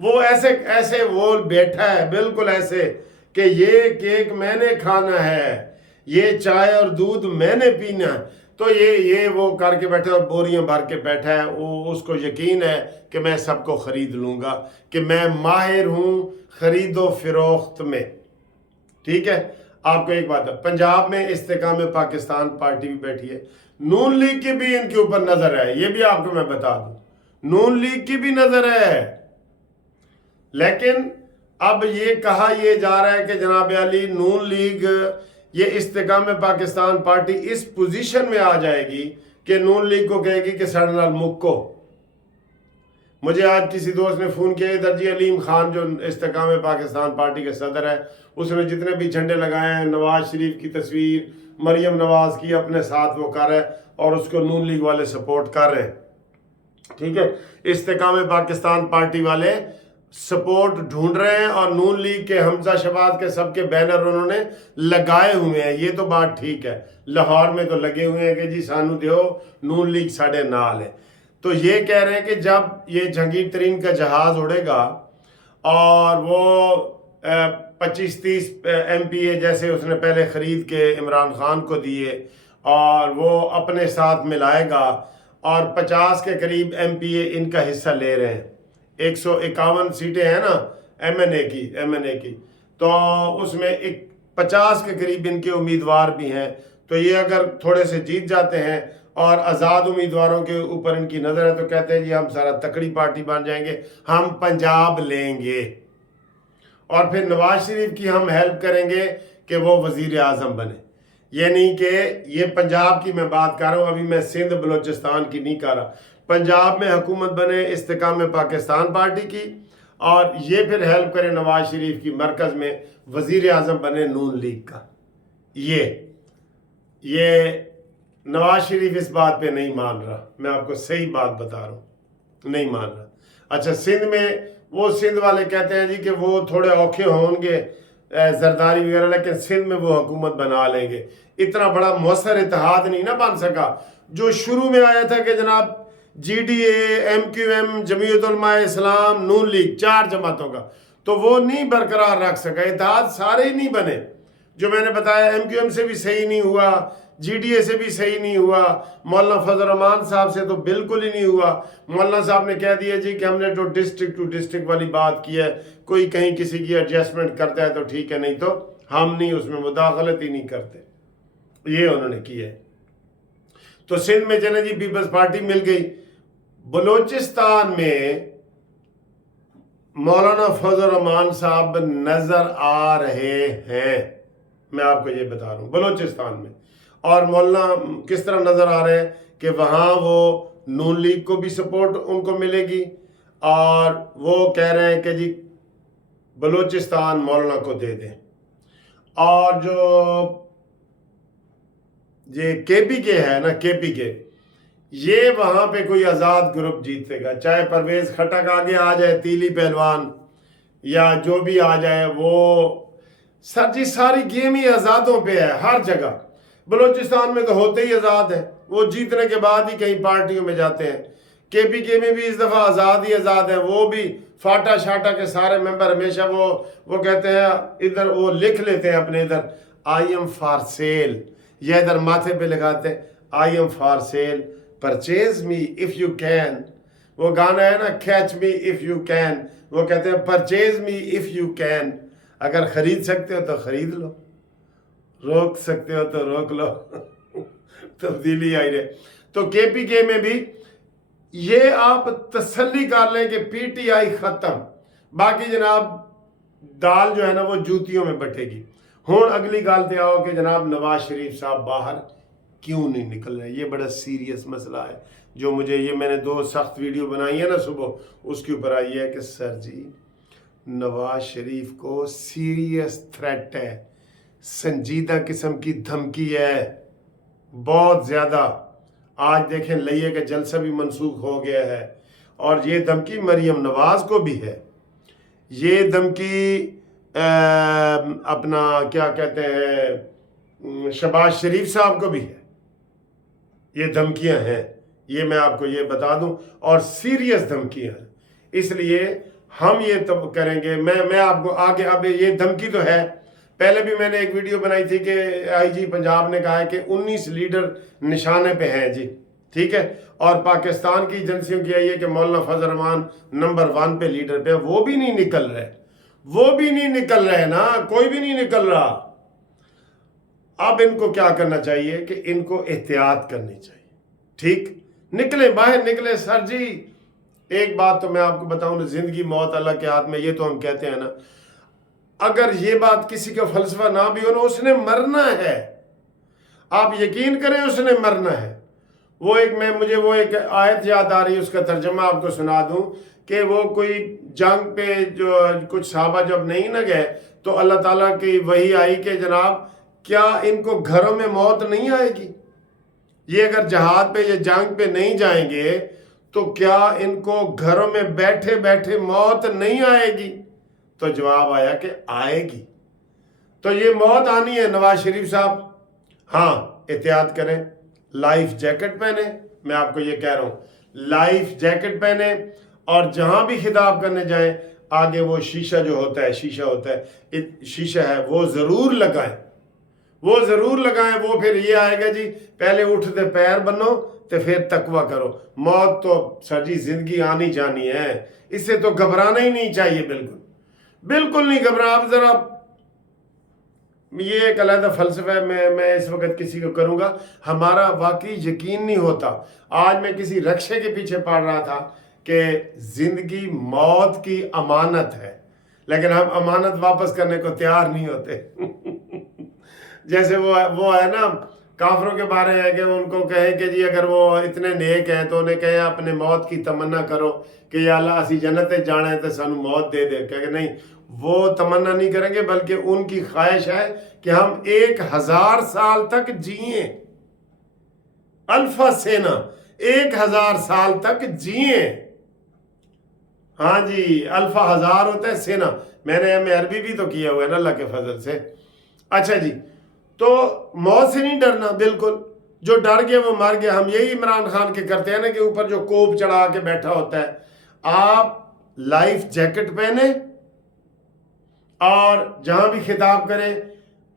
وہ ایسے وہ بیٹھا ہے بالکل ایسے کہ یہ کیک میں نے کھانا ہے، یہ چائے اور دودھ میں نے پینا ہے، تو یہ وہ کر کے بیٹھا اور بوریاں بھر کے بیٹھا ہے. اس کو یقین ہے کہ میں سب کو خرید لوں گا، کہ میں ماہر ہوں خرید و فروخت میں. ٹھیک ہے. آپ کو ایک بات ہے، پنجاب میں استحکام پاکستان پارٹی بھی بیٹھی ہے، نون لیگ کی بھی ان کے اوپر نظر ہے، یہ بھی آپ کو میں بتا دوں، نون لیگ کی بھی نظر ہے. لیکن اب یہ کہا یہ جا رہا ہے کہ جناب علی نون لیگ، یہ استحکام پاکستان پارٹی اس پوزیشن میں آ جائے گی کہ نون لیگ کو کہے گی کہ ساڑھے نال مکو. مجھے آج کسی دوست نے فون کیا، درجی علیم خان جو استحکام پاکستان پارٹی کے صدر ہے، اس نے جتنے بھی جھنڈے لگائے ہیں، نواز شریف کی تصویر، مریم نواز کی اپنے ساتھ وہ کر رہے ہیں اور اس کو نون لیگ والے سپورٹ کر رہے ہیں. ٹھیک ہے. استحکام پاکستان پارٹی والے سپورٹ ڈھونڈ رہے ہیں اور نون لیگ کے حمزہ شہباز کے سب کے بینر انہوں نے لگائے ہوئے ہیں. یہ تو بات ٹھیک ہے، لاہور میں تو لگے ہوئے ہیں کہ جی سانو دیو نون لیگ ساڑھے نال ہے. تو یہ کہہ رہے ہیں کہ جب یہ جہانگیر ترین کا جہاز اڑے گا اور وہ 25-30 MPA جیسے اس نے پہلے خرید کے عمران خان کو دیے اور وہ اپنے ساتھ ملائے گا اور 50 کے قریب MPA ان کا حصہ لے رہے ہیں. 151 سیٹیں ہیں نا ایم این اے کی، تو اس میں 50 کے قریب ان کے امیدوار بھی ہیں. تو یہ اگر تھوڑے سے جیت جاتے ہیں اور آزاد امیدواروں کے اوپر ان کی نظر ہے تو کہتے ہیں جی ہم سارا تکڑی پارٹی بن جائیں گے، ہم پنجاب لیں گے اور پھر نواز شریف کی ہم ہیلپ کریں گے کہ وہ وزیر اعظم بنے. یعنی کہ یہ پنجاب کی میں بات کر رہا ہوں، ابھی میں سندھ بلوچستان کی نہیں کر رہا. پنجاب میں حکومت بنے استحکام پاکستان پارٹی کی اور یہ پھر ہیلپ کرے نواز شریف کی، مرکز میں وزیر اعظم بنے نون لیگ کا. یہ نواز شریف اس بات پہ نہیں مان رہا، میں آپ کو صحیح بات بتا رہا ہوں، نہیں مان رہا. اچھا سندھ میں وہ سندھ والے کہتے ہیں جی کہ وہ تھوڑے اوکھے ہوں گے زرداری وغیرہ، لیکن سندھ میں وہ حکومت بنا لیں گے. اتنا بڑا مؤثر اتحاد نہیں نہ بن سکا جو شروع میں آیا تھا کہ جناب GDA، MQM، جمعیت علماء اسلام، نون لیگ، 4 جماعتوں کا، تو وہ نہیں برقرار رکھ سکا. اتحاد سارے ہی نہیں بنے جو میں نے بتایا. MQM سے بھی صحیح نہیں ہوا، GDA سے بھی صحیح نہیں ہوا، مولانا فضل الرحمان صاحب سے تو بالکل ہی نہیں ہوا. مولانا صاحب نے کہہ دیا جی کہ ہم نے جو ڈسٹرکٹ ٹو ڈسٹرکٹ والی بات کی ہے، کوئی کہیں کسی کی ایڈجسٹمنٹ کرتا ہے تو ٹھیک ہے، نہیں تو ہم نہیں اس میں مداخلت ہی نہیں کرتے. یہ انہوں نے کی ہے. تو سندھ میں چلے جی پیپلز پارٹی مل گئی. بلوچستان میں مولانا فضل الرحمان صاحب نظر آ رہے ہیں، میں آپ کو یہ بتا رہا ہوں بلوچستان میں. اور مولانا کس طرح نظر آ رہے ہیں کہ وہاں وہ نون لیگ کو بھی سپورٹ ان کو ملے گی اور وہ کہہ رہے ہیں کہ جی بلوچستان مولانا کو دے دیں. اور جو یہ KPK ہے نا، KPK، یہ وہاں پہ کوئی آزاد گروپ جیتے گا، چاہے پرویز خٹک آگے آ جائے، تیلی پہلوان یا جو بھی آ جائے. وہ سر جی ساری گیم ہی آزادوں پہ ہے ہر جگہ. بلوچستان میں تو ہوتے ہی آزاد ہیں، وہ جیتنے کے بعد ہی کئی پارٹیوں میں جاتے ہیں. KPK میں بھی اس دفعہ آزاد ہی آزاد ہیں، وہ بھی فاٹا شاٹا کے سارے ممبر ہمیشہ وہ کہتے ہیں ادھر، وہ لکھ لیتے ہیں اپنے ادھر I am for sale، یا ادھر ماتھے پہ لگاتے ہیں I am for sale، purchase me if you can. وہ گانا ہے نا catch me if you can، وہ کہتے ہیں purchase me if you can. اگر خرید سکتے ہو تو خرید لو، روک سکتے ہو تو روک لو. تبدیلی آئی رہے. تو KPK میں بھی یہ آپ تسلی کر لیں کہ PTI ختم، باقی جناب دال جو ہے نا وہ جوتیوں میں بٹے گی. ہون اگلی گال تے آؤ کہ جناب نواز شریف صاحب باہر کیوں نہیں نکل رہے. یہ بڑا سیریس مسئلہ ہے جو مجھے، یہ میں نے 2 سخت ویڈیو بنائی ہے نا صبح، اس کے اوپر آئی ہے کہ سر جی نواز شریف کو سیریس تھریٹ ہے، سنجیدہ قسم کی دھمکی ہے بہت زیادہ. آج دیکھیں لئیے کہ جلسہ بھی منسوخ ہو گیا ہے اور یہ دھمکی مریم نواز کو بھی ہے، یہ دھمکی اپنا کیا کہتے ہیں شہباز شریف صاحب کو بھی ہے. یہ دھمکیاں ہیں، یہ میں آپ کو یہ بتا دوں، اور سیریس دھمکیاں ہیں. اس لیے ہم یہ تو کریں گے. میں آپ کو آگے اب یہ دھمکی تو ہے. پہلے بھی میں نے ایک ویڈیو بنائی تھی کہ آئی جی پنجاب نے کہا ہے کہ 19 لیڈر نشانے پہ ہیں جی, ٹھیک ہے, اور پاکستان کی ایجنسیوں کی ہے کہ مولانا فضل الرحمان نمبر 1 پہ لیڈر پہ, وہ بھی نہیں نکل رہے, وہ بھی نہیں نکل رہے نا, کوئی بھی نہیں نکل رہا. اب ان کو کیا کرنا چاہیے کہ ان کو احتیاط کرنی چاہیے, ٹھیک, نکلیں باہر نکلیں. سر جی ایک بات تو میں آپ کو بتاؤں, زندگی موت اللہ کے ہاتھ میں, یہ تو ہم کہتے ہیں نا, اگر یہ بات کسی کا فلسفہ نہ بھی ہو نا, اس نے مرنا ہے, آپ یقین کریں اس نے مرنا ہے. وہ مجھے وہ ایک آیت یاد آ رہی ہے, اس کا ترجمہ آپ کو سنا دوں کہ وہ کوئی جنگ پہ جو کچھ صحابہ جب نہیں نہ گئے تو اللہ تعالیٰ کی وحی آئی کہ جناب کیا ان کو گھروں میں موت نہیں آئے گی, یہ اگر جہاد پہ یا جنگ پہ نہیں جائیں گے تو کیا ان کو گھروں میں بیٹھے بیٹھے موت نہیں آئے گی؟ تو جواب آیا کہ آئے گی. تو یہ موت آنی ہے نواز شریف صاحب, ہاں احتیاط کریں, لائف جیکٹ پہنے, میں آپ کو یہ کہہ رہا ہوں, لائف جیکٹ پہنے, اور جہاں بھی خطاب کرنے جائیں آگے وہ شیشہ جو ہوتا ہے, شیشہ ہے وہ ضرور لگائیں, وہ ضرور لگائیں. وہ پھر یہ آئے گا جی پہلے اٹھتے پیر بنو تو پھر تقوی کرو. موت تو سر جی زندگی آنی جانی ہے, اس سے تو گھبرانا ہی نہیں چاہیے, بالکل بالکل نہیں گھبرانا. آپ ذرا یہ ایک علیحدہ فلسفہ میں اس وقت کسی کو کروں گا, ہمارا واقعی یقین نہیں ہوتا. آج میں کسی رکشے کے پیچھے پڑ رہا تھا کہ زندگی موت کی امانت ہے, لیکن ہم امانت واپس کرنے کو تیار نہیں ہوتے. جیسے وہ ہے نا کافروں کے بارے ہے کہ ان کو کہے کہ جی اگر وہ اتنے نیک ہیں تو انہیں کہے اپنے موت کی تمنا کرو کہ یا اللہ اسی جنت جانا ہے تو سانو موت دے دے. کہ نہیں, وہ تمنا نہیں کریں گے, بلکہ ان کی خواہش ہے کہ ہم 1000 سال تک جئیں, الفا سینا 1000 سال تک جئیں. ہاں جی, الفا 1000 ہوتا ہے, سینا میں نے عربی بھی تو کیا ہوا ہے نا اللہ کے فضل سے. اچھا جی, تو موت سے نہیں ڈرنا, بالکل جو ڈر گیا وہ مر گیا. ہم یہی عمران خان کے کرتے ہیں نا کہ اوپر جو کوپ چڑھا کے بیٹھا ہوتا ہے. آپ لائف جیکٹ پہنے اور جہاں بھی خطاب کریں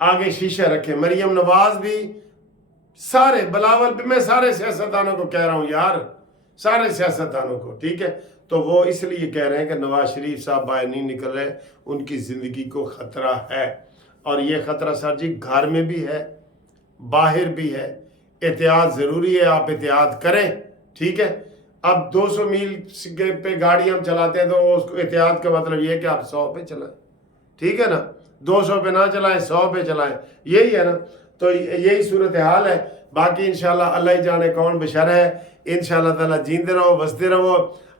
آگے شیشہ رکھیں. مریم نواز بھی, سارے بلاول پہ, میں سارے سیاستدانوں کو کہہ رہا ہوں یار, سارے سیاستدانوں کو, ٹھیک ہے, تو وہ اس لیے کہہ رہے ہیں کہ نواز شریف صاحب باہر نہیں نکل رہے, ان کی زندگی کو خطرہ ہے. اور یہ خطرہ سر جی گھر میں بھی ہے, باہر بھی ہے. احتیاط ضروری ہے, آپ احتیاط کریں, ٹھیک ہے. اب 200 میل پہ گاڑی ہم چلاتے ہیں تو اس کو احتیاط کا مطلب یہ ہے کہ آپ 100 پہ چلائیں, ٹھیک ہے نا, 200 پہ نہ چلائیں, 100 پہ چلائیں, یہی ہے نا. تو یہی صورتحال ہے. باقی انشاءاللہ اللہ ہی جانے کون بشر ہے. انشاءاللہ تعالیٰ جیندے رہو, بستے رہو.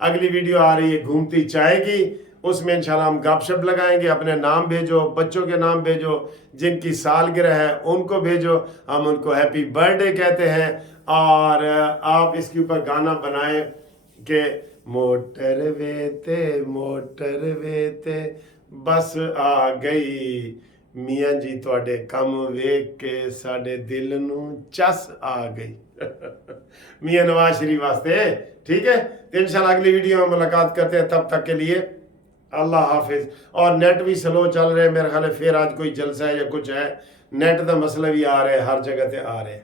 اگلی ویڈیو آ رہی ہے گھومتی چائے کی, اس میں انشاءاللہ ہم گپ شپ لگائیں گے. اپنے نام بھیجو, بچوں کے نام بھیجو, جن کی سالگرہ ہے ان کو بھیجو, ہم ان کو ہیپی برتھ ڈے کہتے ہیں. اور آپ اس کے اوپر گانا بنائیں کہ موٹر ویتے بس آ گئی, میاں جی تواڈے کم ویکھ کے ساڈے دل نو چس آ گئی. میاں نواز شریف واسطے, ٹھیک ہے. تو انشاءاللہ اگلی ویڈیو میں ملاقات کرتے ہیں, تب تک کے لیے اللہ حافظ. اور نیٹ بھی سلو چل رہے, میرے خیال ہے پھر آج کوئی جلسہ ہے یا کچھ ہے, نیٹ دا مسئلہ بھی آ رہے, ہر جگہ تے آ رہے.